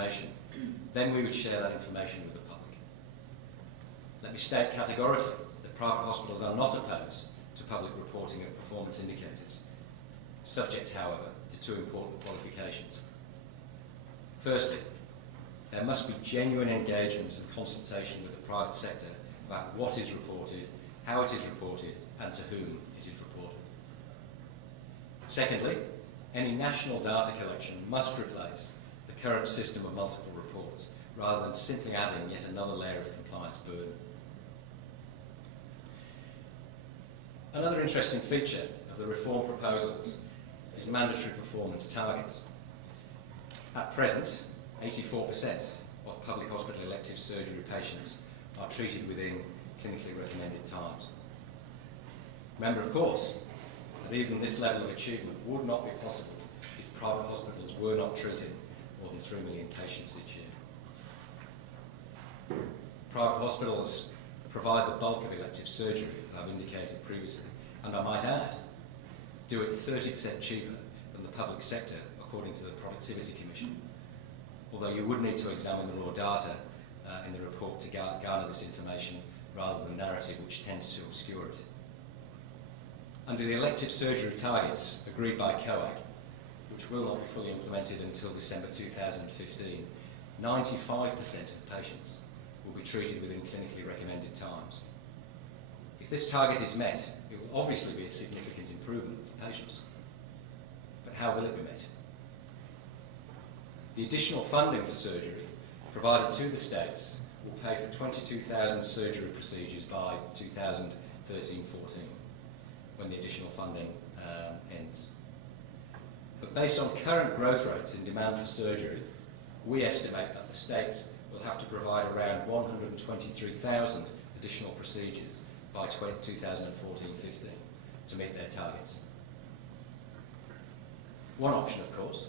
information, then we would share that information with the public. Let me state categorically that private hospitals are not opposed to public reporting of performance indicators, subject, however, to two important qualifications. Firstly, there must be genuine engagement and consultation with the private sector about what is reported, how it is reported, and to whom it is reported. Secondly, any national data collection must replace the current system of multiple reports, rather than simply adding yet another layer of compliance burden. Another interesting feature of the reform proposals is mandatory performance targets. At present, 84% of public hospital elective surgery patients are treated within clinically recommended times. Remember, of course, that even this level of achievement would not be possible if private hospitals were not treating more than 3 million patients each year. Private hospitals provide the bulk of elective surgery, as I've indicated previously, and I might add, do it 30% cheaper than the public sector, according to the Productivity Commission. Although you would need to examine the raw data in the report to garner this information, rather than the narrative which tends to obscure it. Under the elective surgery targets agreed by COAG, which will not be fully implemented until December 2015, 95% of patients will be treated within clinically recommended times. If this target is met, it will obviously be a significant improvement for patients. But how will it be met? The additional funding for surgery provided to the states will pay for 22,000 surgery procedures by 2013-14, when the additional funding ends. But based on current growth rates in demand for surgery, we estimate that the states will have to provide around 123,000 additional procedures by 2014-15 to meet their targets. One option, of course,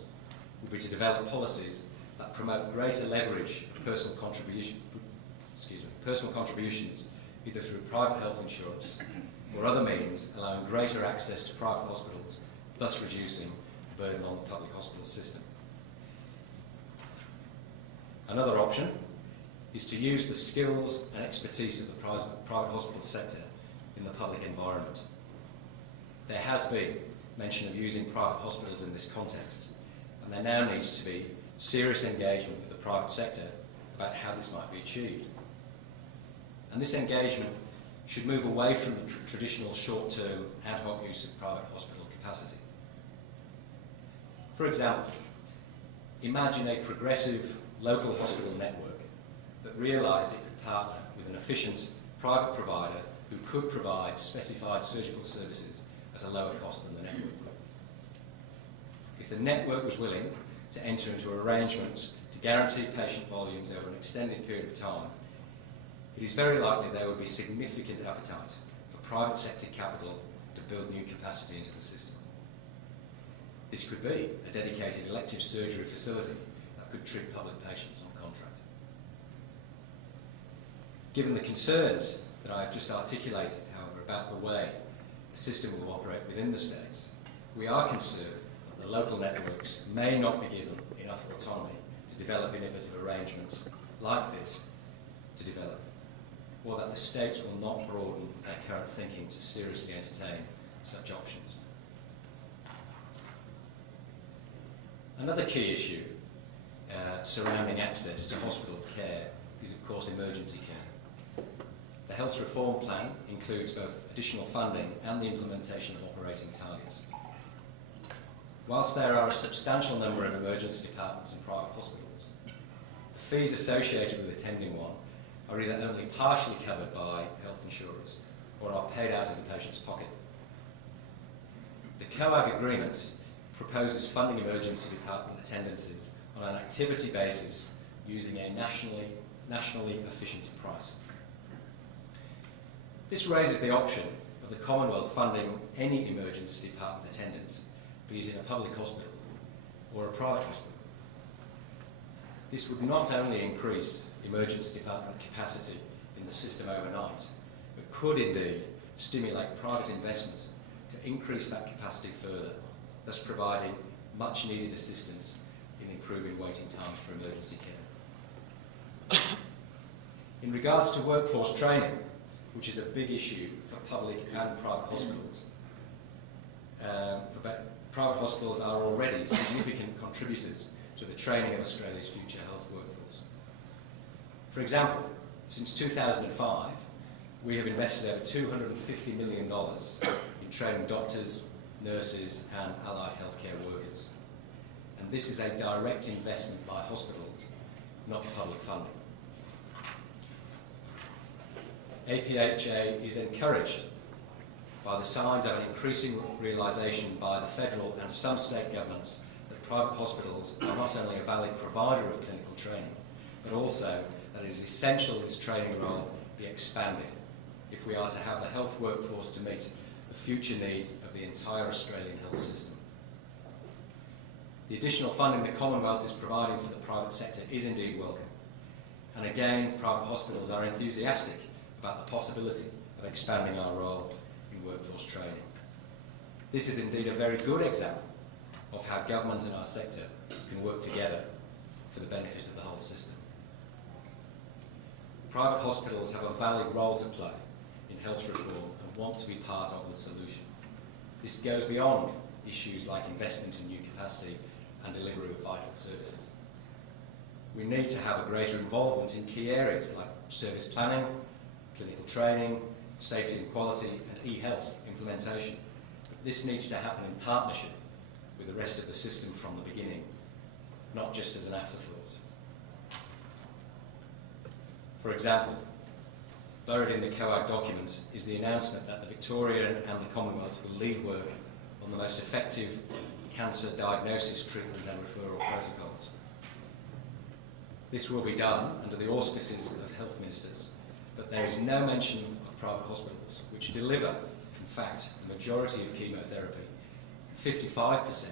would be to develop policies that promote greater leverage of personal contributions, either through private health insurance or other means, allowing greater access to private hospitals, thus reducing the burden on the public hospital system. Another option is to use the skills and expertise of the private hospital sector in the public environment. There has been mention of using private hospitals in this context, and there now needs to be serious engagement with the private sector about how this might be achieved. And this engagement should move away from the traditional short-term ad hoc use of private hospital capacity. For example, imagine a progressive local hospital network that realised it could partner with an efficient private provider who could provide specified surgical services at a lower cost than the network would. If the network was willing to enter into arrangements to guarantee patient volumes over an extended period of time, it is very likely there would be significant appetite for private sector capital to build new capacity into the system. This could be a dedicated elective surgery facility that could treat public patients on contract. Given the concerns that I have just articulated, however, about the way the system will operate within the states, we are concerned that the local networks may not be given enough autonomy to develop innovative arrangements like this to develop, or that the states will not broaden their current thinking to seriously entertain such options. Another key issue surrounding access to hospital care is, of course, emergency care. The health reform plan includes both additional funding and the implementation of operating targets. Whilst there are a substantial number of emergency departments in private hospitals, the fees associated with attending one are either only partially covered by health insurers or are paid out of the patient's pocket. The COAG agreement proposes funding emergency department attendances on an activity basis using a nationally efficient price. This raises the option of the Commonwealth funding any emergency department attendance, be it in a public hospital or a private hospital. This would not only increase emergency department capacity in the system overnight, but could indeed stimulate private investment to increase that capacity further, thus providing much needed assistance in improving improving waiting times for emergency care. In regards to workforce training, which is a big issue for public and private hospitals, private hospitals are already significant contributors to the training of Australia's future health workforce. For example, since 2005, we have invested over $250 million in training doctors, nurses and allied healthcare workers. And this is a direct investment by hospitals, not public funding. APHA is encouraged by the signs of an increasing realisation by the federal and some state governments that private hospitals are not only a valid provider of clinical training, but also that it is essential this training role be expanded if we are to have the health workforce to meet the future needs of the entire Australian health system. The additional funding the Commonwealth is providing for the private sector is indeed welcome. And again, private hospitals are enthusiastic about the possibility of expanding our role in workforce training. This is indeed a very good example of how government and our sector can work together for the benefit of the whole system. Private hospitals have a valid role to play in health reform and want to be part of the solution. This goes beyond issues like investment in new capacity and delivery of vital services. We need to have a greater involvement in key areas like service planning, clinical training, safety and quality, and e-health implementation. But this needs to happen in partnership with the rest of the system from the beginning, not just as an afterthought. For example, buried in the COAG document is the announcement that the Victorian and the Commonwealth will lead work on the most effective cancer diagnosis, treatment and referral protocols. This will be done under the auspices of health ministers, but there is no mention of private hospitals, which deliver, in fact, the majority of chemotherapy, 55%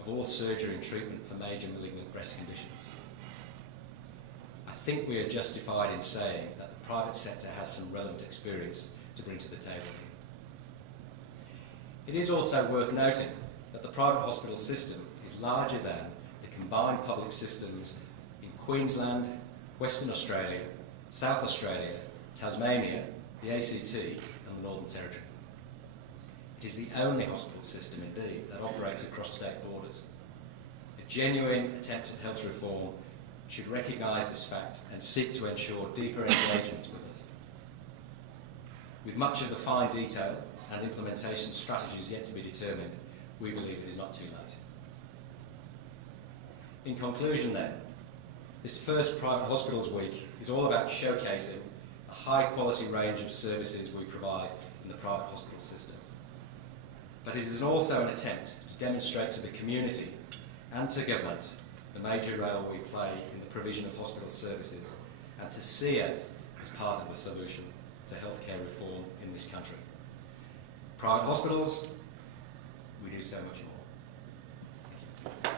of all surgery and treatment for major malignant breast conditions. I think we are justified in saying that the private sector has some relevant experience to bring to the table. It is also worth noting that the private hospital system is larger than the combined public systems in Queensland, Western Australia, South Australia, Tasmania, the ACT and the Northern Territory. It is the only hospital system, indeed, that operates across state borders. A genuine attempt at health reform should recognise this fact and seek to ensure deeper engagement with us. With much of the fine detail and implementation strategies yet to be determined, we believe it is not too late. In conclusion then, this first Private Hospitals Week is all about showcasing a high-quality range of services we provide in the private hospital system. But it is also an attempt to demonstrate to the community and to government the major role we play in the provision of hospital services and to see us as part of the solution to healthcare reform in this country. Private hospitals, we do so much more. Thank you.